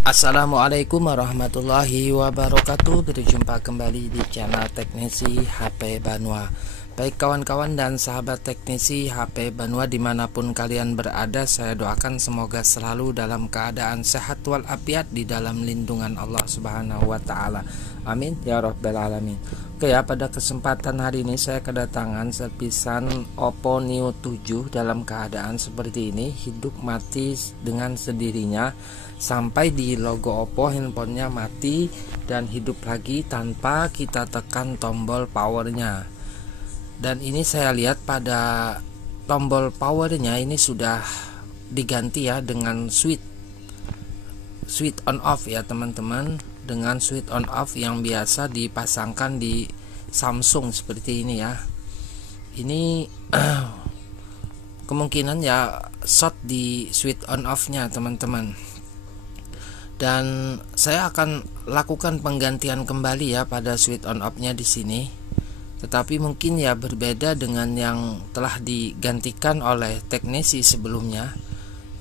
Assalamualaikum warahmatullahi wabarakatuh. Berjumpa kembali di channel Teknisi HP Banua. Baik kawan-kawan dan sahabat teknisi HP Banua dimanapun kalian berada, saya doakan semoga selalu dalam keadaan sehat walafiat di dalam lindungan Allah Subhanahu wa Ta'ala. Amin ya Rabbal Alamin. Oke ya, pada kesempatan hari ini saya kedatangan servisan Oppo Neo 7 dalam keadaan seperti ini, hidup mati dengan sendirinya. Sampai di logo Oppo, handphonenya mati dan hidup lagi tanpa kita tekan tombol powernya. Dan ini saya lihat pada tombol powernya ini sudah diganti ya dengan switch on off ya teman-teman, dengan switch on off yang biasa dipasangkan di Samsung seperti ini ya. Ini kemungkinan ya short di switch on off nya teman-teman. Dan saya akan lakukan penggantian kembali ya pada switch on off nya di sini. Tetapi mungkin ya berbeda dengan yang telah digantikan oleh teknisi sebelumnya.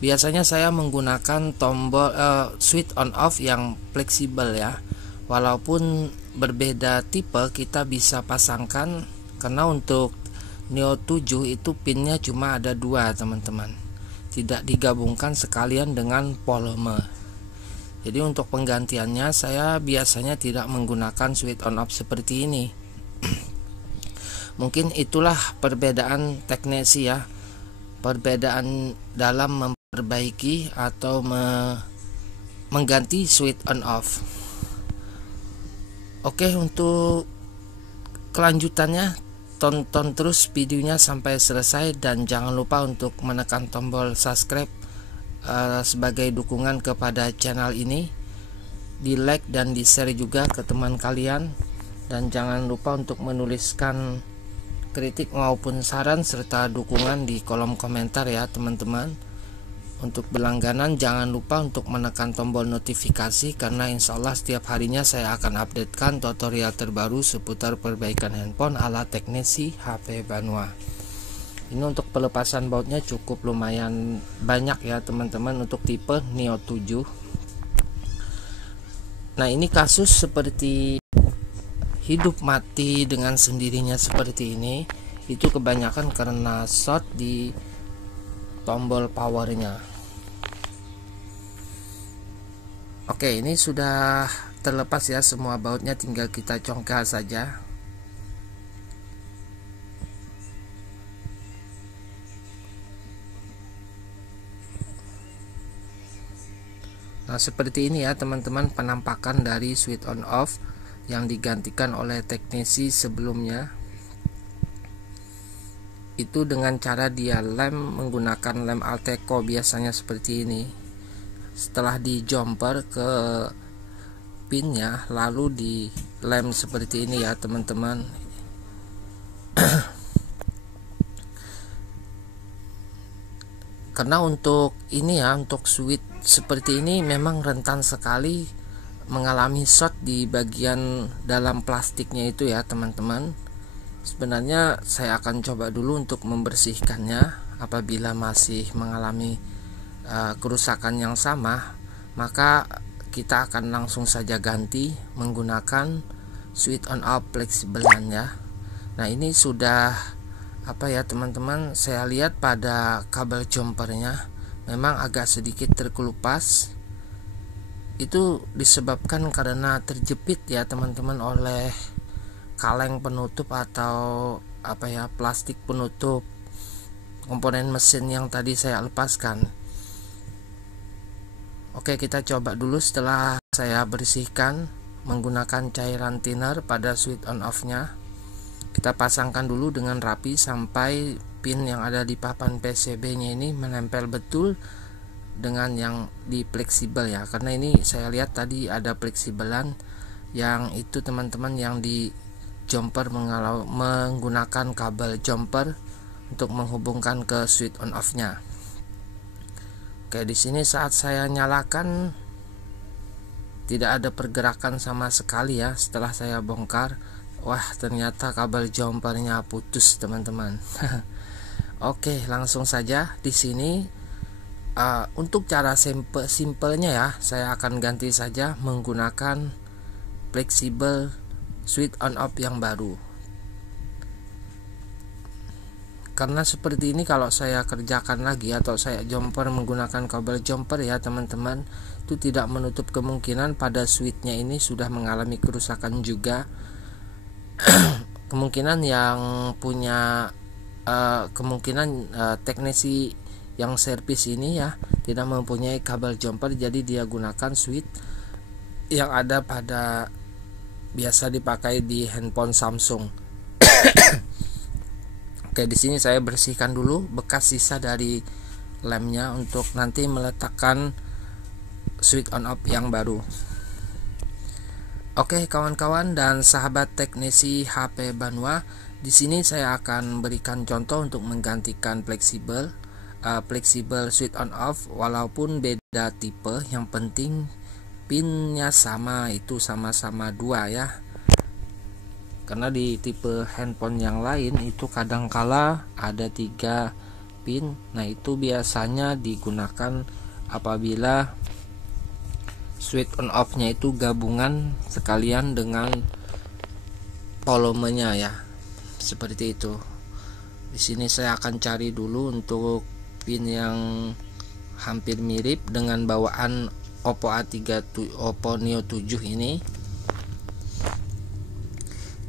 Biasanya saya menggunakan tombol switch on off yang fleksibel ya. Walaupun berbeda tipe kita bisa pasangkan, karena untuk Neo 7 itu pinnya cuma ada 2 teman-teman. Tidak digabungkan sekalian dengan volume. Jadi untuk penggantiannya saya biasanya tidak menggunakan switch on off seperti ini. Mungkin itulah perbedaan teknisi ya, perbedaan dalam memperbaiki atau mengganti switch on off. Oke, untuk kelanjutannya tonton terus videonya sampai selesai dan jangan lupa untuk menekan tombol subscribe sebagai dukungan kepada channel ini, di like dan di share juga ke teman kalian, dan jangan lupa untuk menuliskan kritik maupun saran serta dukungan di kolom komentar ya teman-teman. Untuk berlangganan jangan lupa untuk menekan tombol notifikasi, karena insya Allah setiap harinya saya akan updatekan tutorial terbaru seputar perbaikan handphone ala teknisi HP Banua. Ini untuk pelepasan bautnya cukup lumayan banyak ya teman-teman untuk tipe Neo 7. Nah, ini kasus seperti hidup mati dengan sendirinya seperti ini, itu kebanyakan karena short di tombol powernya. Oke, ini sudah terlepas ya semua bautnya, tinggal kita congkel saja. Nah, seperti ini ya teman-teman penampakan dari switch on off yang digantikan oleh teknisi sebelumnya. Itu dengan cara dia lem menggunakan lem Alteco biasanya seperti ini. Setelah di jumper ke pinnya lalu di lem seperti ini ya teman-teman. Karena untuk ini ya, untuk switch seperti ini memang rentan sekali mengalami short di bagian dalam plastiknya itu ya teman-teman. Sebenarnya saya akan coba dulu untuk membersihkannya. Apabila masih mengalami kerusakan yang sama, maka kita akan langsung saja ganti menggunakan switch on off fleksibelan ya. Nah, ini sudah ya teman-teman, saya lihat pada kabel jumpernya memang agak sedikit terkelupas. Itu disebabkan karena terjepit ya teman-teman oleh kaleng penutup atau plastik penutup komponen mesin yang tadi saya lepaskan. Oke, kita coba dulu setelah saya bersihkan menggunakan cairan thinner pada switch on off nya. Kita pasangkan dulu dengan rapi sampai pin yang ada di papan PCB nya ini menempel betul dengan yang di fleksibel ya, karena ini saya lihat tadi ada fleksibelan yang itu teman-teman yang di jumper menggunakan kabel jumper untuk menghubungkan ke switch on off nya. Oke, di sini saat saya nyalakan tidak ada pergerakan sama sekali ya. Setelah saya bongkar, wah ternyata kabel jumpernya putus teman-teman. Oke, langsung saja di sini Untuk cara simpelnya ya, saya akan ganti saja menggunakan fleksibel switch on off yang baru. Karena seperti ini kalau saya kerjakan lagi atau saya jumper menggunakan kabel jumper ya teman-teman, itu tidak menutup kemungkinan pada switchnya ini sudah mengalami kerusakan juga. Kemungkinan yang punya teknisi yang servis ini ya tidak mempunyai kabel jumper, jadi dia gunakan switch yang ada pada biasa dipakai di handphone Samsung. Oke, di sini saya bersihkan dulu bekas sisa dari lemnya untuk nanti meletakkan switch on off yang baru. Oke, kawan-kawan dan sahabat teknisi HP Banua, di sini saya akan berikan contoh untuk menggantikan fleksibel switch on off walaupun beda tipe. Yang penting pinnya sama, itu sama-sama 2 ya. Karena di tipe handphone yang lain itu kadangkala ada 3 pin. Nah, itu biasanya digunakan apabila switch on off nya itu gabungan sekalian dengan volumenya ya. Seperti itu. Di sini saya akan cari dulu untuk pin yang hampir mirip dengan bawaan Oppo Neo 7 ini.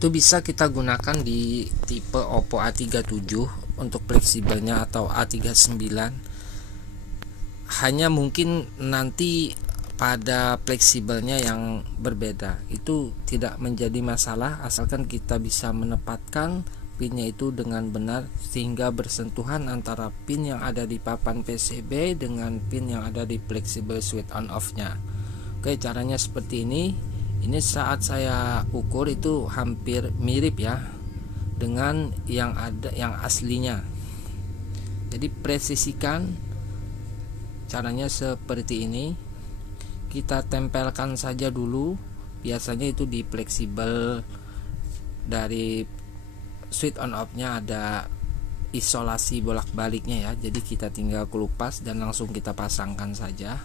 Itu bisa kita gunakan di tipe Oppo A37 untuk fleksibelnya atau A39. Hanya mungkin nanti pada fleksibelnya yang berbeda, itu tidak menjadi masalah asalkan kita bisa menempatkan pinnya itu dengan benar sehingga bersentuhan antara pin yang ada di papan PCB dengan pin yang ada di fleksibel switch on off nya. Oke, caranya seperti ini. Ini saat saya ukur itu hampir mirip ya dengan yang aslinya. Jadi presisikan, caranya seperti ini. Kita tempelkan saja dulu. Biasanya itu di fleksibel dari switch on off nya ada isolasi bolak-baliknya ya. Jadi kita tinggal kelupas dan langsung kita pasangkan saja.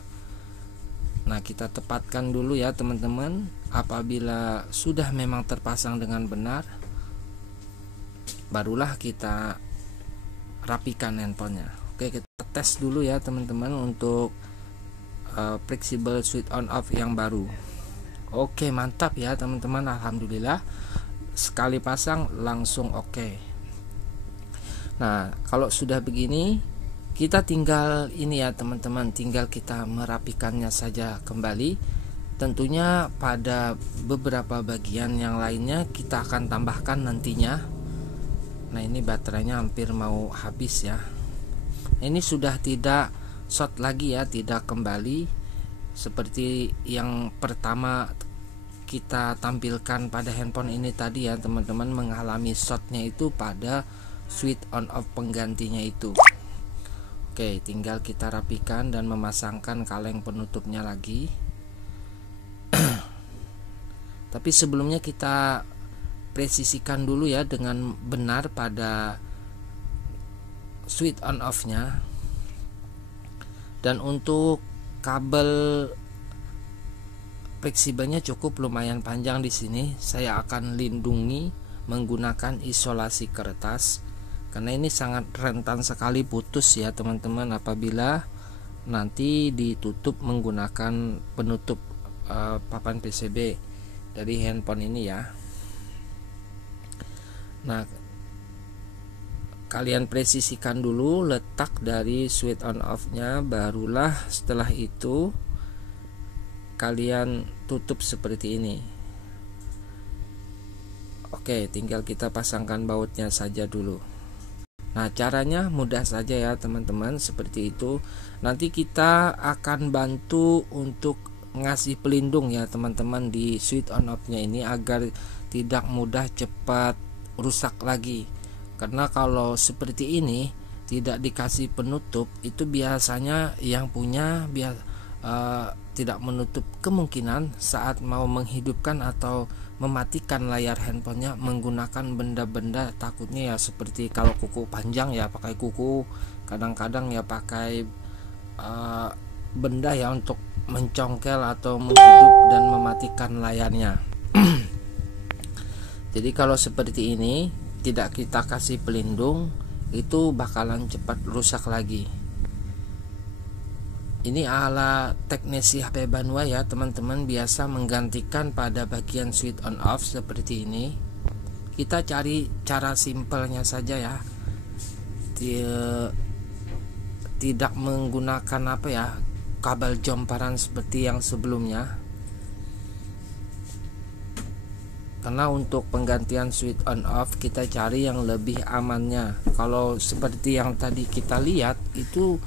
Nah, kita tepatkan dulu ya teman-teman. Apabila sudah memang terpasang dengan benar, barulah kita rapikan handphonenya. Oke, kita tes dulu ya teman-teman untuk fleksibel switch on off yang baru. Oke, mantap ya teman-teman, alhamdulillah. Sekali pasang langsung oke. Nah, kalau sudah begini, kita tinggal ini ya teman-teman, tinggal kita merapikannya saja kembali. Tentunya pada beberapa bagian yang lainnya kita akan tambahkan nantinya. Nah, ini baterainya hampir mau habis ya. Ini sudah tidak short lagi ya, tidak kembali seperti yang pertama kita tampilkan pada handphone ini tadi ya teman-teman, mengalami shortnya itu pada switch on off penggantinya itu. Oke, tinggal kita rapikan dan memasangkan kaleng penutupnya lagi. Tapi sebelumnya kita presisikan dulu ya dengan benar pada switch on off nya. Dan untuk kabel fleksibelnya cukup lumayan panjang di sini. Saya akan lindungi menggunakan isolasi kertas karena ini sangat rentan sekali putus ya teman-teman apabila nanti ditutup menggunakan penutup papan PCB dari handphone ini ya. Nah, kalian presisikan dulu letak dari switch on off nya, barulah setelah itu kalian tutup seperti ini. Oke, tinggal kita pasangkan bautnya saja dulu. Nah, caranya mudah saja ya teman-teman, seperti itu. Nanti kita akan bantu untuk ngasih pelindung ya teman-teman di switch on off nya ini agar tidak mudah cepat rusak lagi. Karena kalau seperti ini tidak dikasih penutup, itu biasanya yang punya tidak menutup kemungkinan saat mau menghidupkan atau mematikan layar handphonenya menggunakan benda-benda, takutnya ya seperti kalau kuku panjang ya pakai kuku, kadang-kadang ya pakai benda ya untuk mencongkel atau menghidup dan mematikan layarnya. Jadi kalau seperti ini tidak kita kasih pelindung, itu bakalan cepat rusak lagi. Ini ala teknisi HP Banua ya teman-teman, biasa menggantikan pada bagian switch on off seperti ini. Kita cari cara simpelnya saja ya, tidak menggunakan kabel jomparan seperti yang sebelumnya. Karena untuk penggantian switch on off kita cari yang lebih amannya. Kalau seperti yang tadi kita lihat itu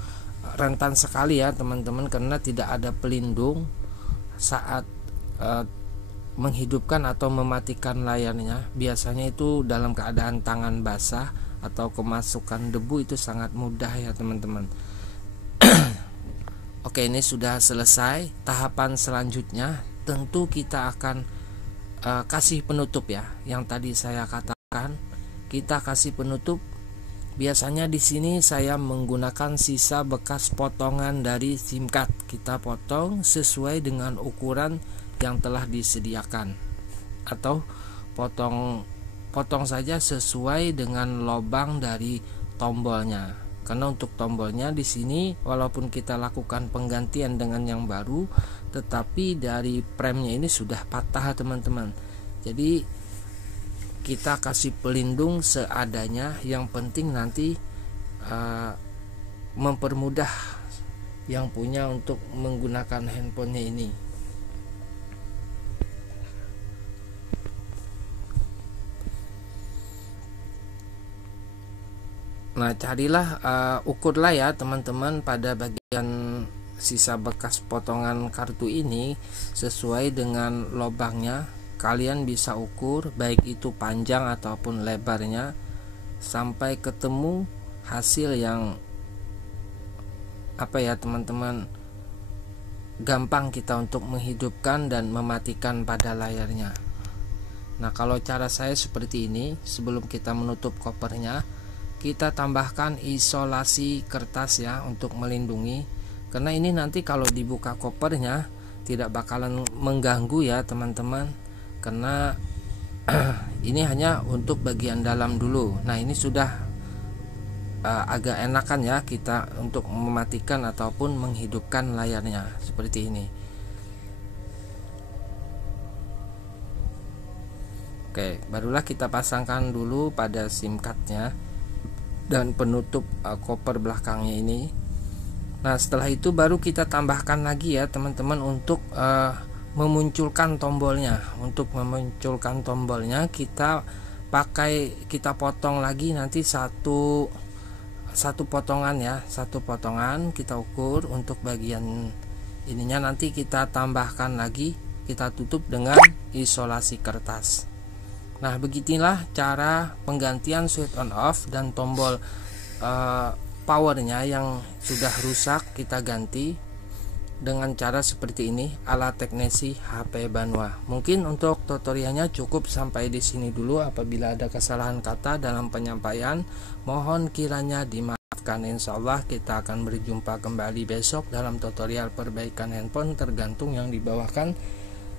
rentan sekali ya teman-teman, karena tidak ada pelindung saat menghidupkan atau mematikan layarnya. Biasanya itu dalam keadaan tangan basah atau kemasukan debu, itu sangat mudah ya teman-teman. Oke, ini sudah selesai. Tahapan selanjutnya tentu kita akan kasih penutup ya. Yang tadi saya katakan, kita kasih penutup. Biasanya di sini saya menggunakan sisa bekas potongan dari SIM card. Kita potong sesuai dengan ukuran yang telah disediakan, atau potong saja sesuai dengan lubang dari tombolnya. Karena untuk tombolnya di sini walaupun kita lakukan penggantian dengan yang baru, tetapi dari premnya ini sudah patah teman-teman. Jadi kita kasih pelindung seadanya. Yang penting nanti mempermudah yang punya untuk menggunakan handphonenya ini. Nah, carilah ukurlah ya teman-teman pada bagian sisa bekas potongan kartu ini sesuai dengan lubangnya. Kalian bisa ukur baik itu panjang ataupun lebarnya sampai ketemu hasil yang teman-teman, gampang kita untuk menghidupkan dan mematikan pada layarnya. Nah, kalau cara saya seperti ini, sebelum kita menutup kopernya, kita tambahkan isolasi kertas ya untuk melindungi. Karena ini nanti kalau dibuka kopernya tidak bakalan mengganggu ya teman-teman. Karena ini hanya untuk bagian dalam dulu. Nah, ini sudah agak enakan ya kita untuk mematikan ataupun menghidupkan layarnya seperti ini. Oke, barulah kita pasangkan dulu pada SIM cardnya dan penutup koper belakangnya ini. Nah, setelah itu baru kita tambahkan lagi ya teman-teman untuk memunculkan tombolnya. Untuk memunculkan tombolnya kita potong lagi nanti satu potongan ya, satu potongan kita ukur untuk bagian ininya. Nanti kita tambahkan lagi, kita tutup dengan isolasi kertas. Nah, begitulah cara penggantian switch on off dan tombol powernya yang sudah rusak kita ganti dengan cara seperti ini ala teknisi HP Banua. Mungkin untuk tutorialnya cukup sampai di sini dulu. Apabila ada kesalahan kata dalam penyampaian, mohon kiranya dimaafkan. Insyaallah kita akan berjumpa kembali besok dalam tutorial perbaikan handphone, tergantung yang dibawakan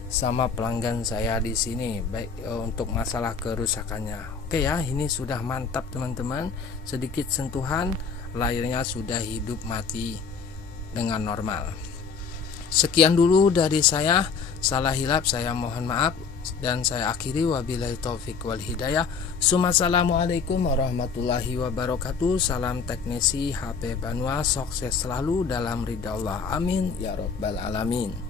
sama pelanggan saya di sini, baik untuk masalah kerusakannya. Oke ya, ini sudah mantap teman-teman. Sedikit sentuhan, layarnya sudah hidup mati dengan normal. Sekian dulu dari saya. Salah hilap saya mohon maaf, dan saya akhiri wabillahi taufik wal hidayah. Assalamualaikum warahmatullahi wabarakatuh. Salam teknisi HP Banua, sukses selalu dalam ridha Allah, amin ya rabbal alamin.